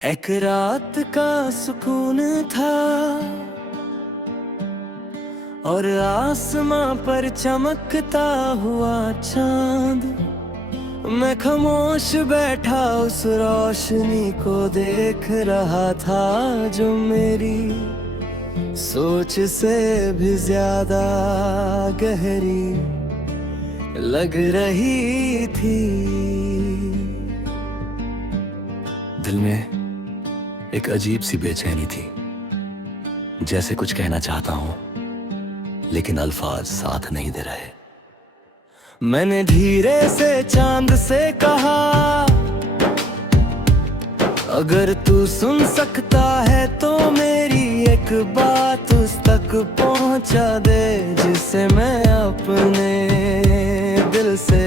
एक रात का सुकून था और आसमां पर चमकता हुआ चांद। मैं खामोश बैठा उस रोशनी को देख रहा था जो मेरी सोच से भी ज्यादा गहरी लग रही थी। दिल में एक अजीब सी बेचैनी थी, जैसे कुछ कहना चाहता हूं लेकिन अल्फाज साथ नहीं दे रहे। मैंने धीरे से चांद से कहा, अगर तू सुन सकता है तो मेरी एक बात उस तक पहुंचा दे जिसे मैं अपने दिल से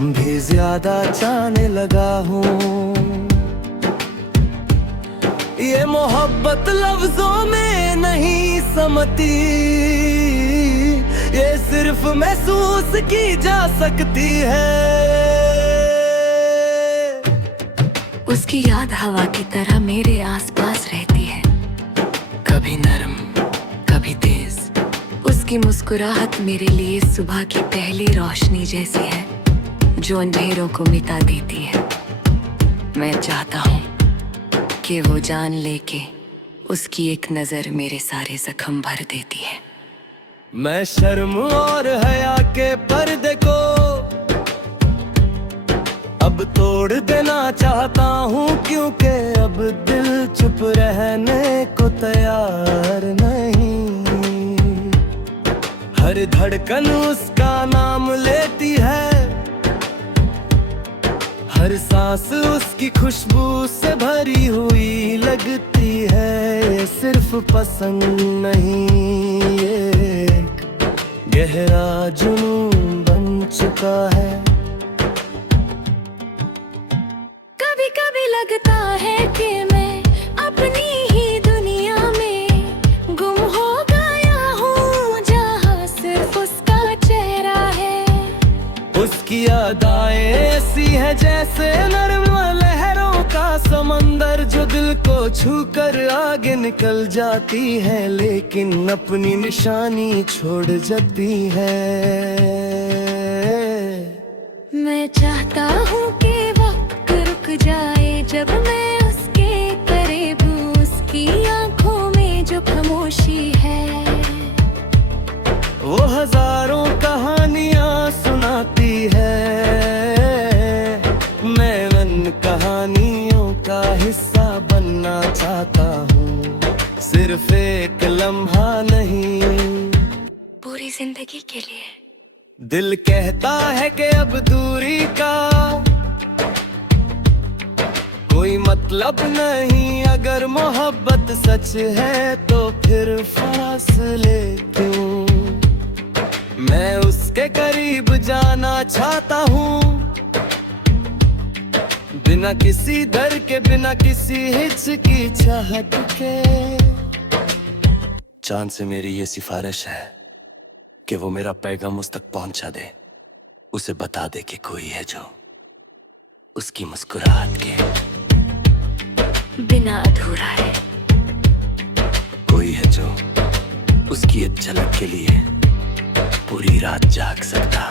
भी ज्यादा चाहने लगा हूँ। ये मोहब्बत लफ्जों में नहीं समती, ये सिर्फ महसूस की जा सकती है। उसकी याद हवा की तरह मेरे आसपास रहती है, कभी नरम कभी तेज। उसकी मुस्कुराहट मेरे लिए सुबह की पहली रोशनी जैसी है जो अंधेरों को मिटा देती है। मैं चाहता हूँ कि वो जान ले के उसकी एक नजर मेरे सारे जख्म भर देती है। मैं शर्म और हया के पर्दे को अब तोड़ देना चाहता हूँ, क्योंकि अब दिल चुप रहने को तैयार नहीं। हर धड़कन उसका नाम लेती है, हर सांस उसकी खुशबू से भरी हुई लगती है। सिर्फ पसंद नहीं, ये गहरा जुनून बन चुका है। कभी कभी लगता है कि मैं अपनी ही दुनिया में गुम हो गया हूँ, जहाँ सिर्फ उसका चेहरा है। उसकी अदाएं ऐसी है जैसे नरम लहरों का समंदर, जो दिल को छूकर आगे निकल जाती है लेकिन अपनी निशानी छोड़ जाती है। मैं चाहता हूँ कि वक्त रुक जाए जब मैं उसके करीब हूँ। उसकी आंखों में जो खामोशी है, वो हजारों कहानियां सुनाती है। मैं उन कहानियों का हिस्सा बनना चाहता हूँ, सिर्फ एक लम्हा नहीं, पूरी जिंदगी के लिए। दिल कहता है कि अब दूरी का कोई मतलब नहीं। अगर मोहब्बत सच है तो फिर फासले क्यों। मैं उसके करीब जाना चाहता हूँ, बिना किसी डर के, बिना किसी हिचकिचाहट के। चांद से मेरी ये सिफारिश है कि वो मेरा पैगाम उस तक पहुंचा दे। उसे बता दे कि कोई है जो उसकी मुस्कुराहट के बिना अधूरा है, कोई है जो उसकी एक झलक के लिए पूरी रात जाग सकता।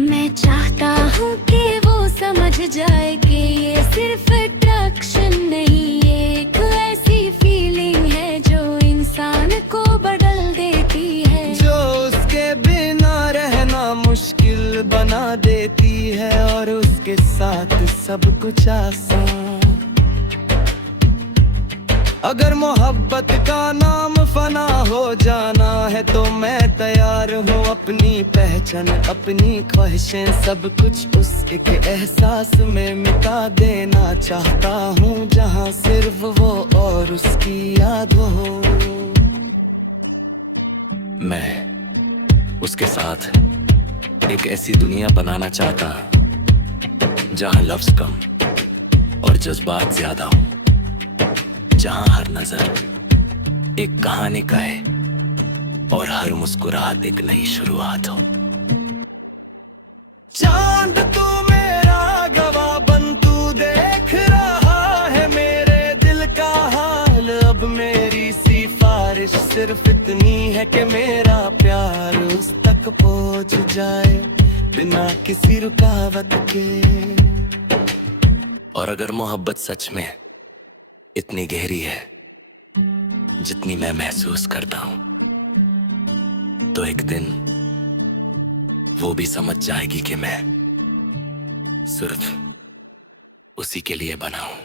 मैं चाहता हूँ कि वो समझ जाए कि ये सिर्फ अट्रैक्शन नहीं, ये एक ऐसी फीलिंग है जो इंसान को बदल देती है, जो उसके बिना रहना मुश्किल बना देती है और उसके साथ सब कुछ आसान। अगर मोहब्बत का नाम फना हो जाना है तो मैं तैयार हूँ। अपनी पहचान, अपनी ख्वाहिशें, सब कुछ उस एक एहसास में मिटा देना चाहता हूँ, जहाँ सिर्फ वो और उसकी याद हो। मैं उसके साथ एक ऐसी दुनिया बनाना चाहता जहाँ लफ्ज कम और जज्बात ज्यादा हो, जहाँ हर नजर एक कहानी कहे और हर मुस्कुराहट एक नई शुरुआत हो। चांद तू मेरा गवाह बन, तू देख रहा सिर्फ इतनी है कि मेरा प्यार उस तक पहुंच जाए बिना किसी रुकावट के। और अगर मोहब्बत सच में इतनी गहरी है जितनी मैं महसूस करता हूं, तो एक दिन वो भी समझ जाएगी कि मैं सिर्फ उसी के लिए बना हूं।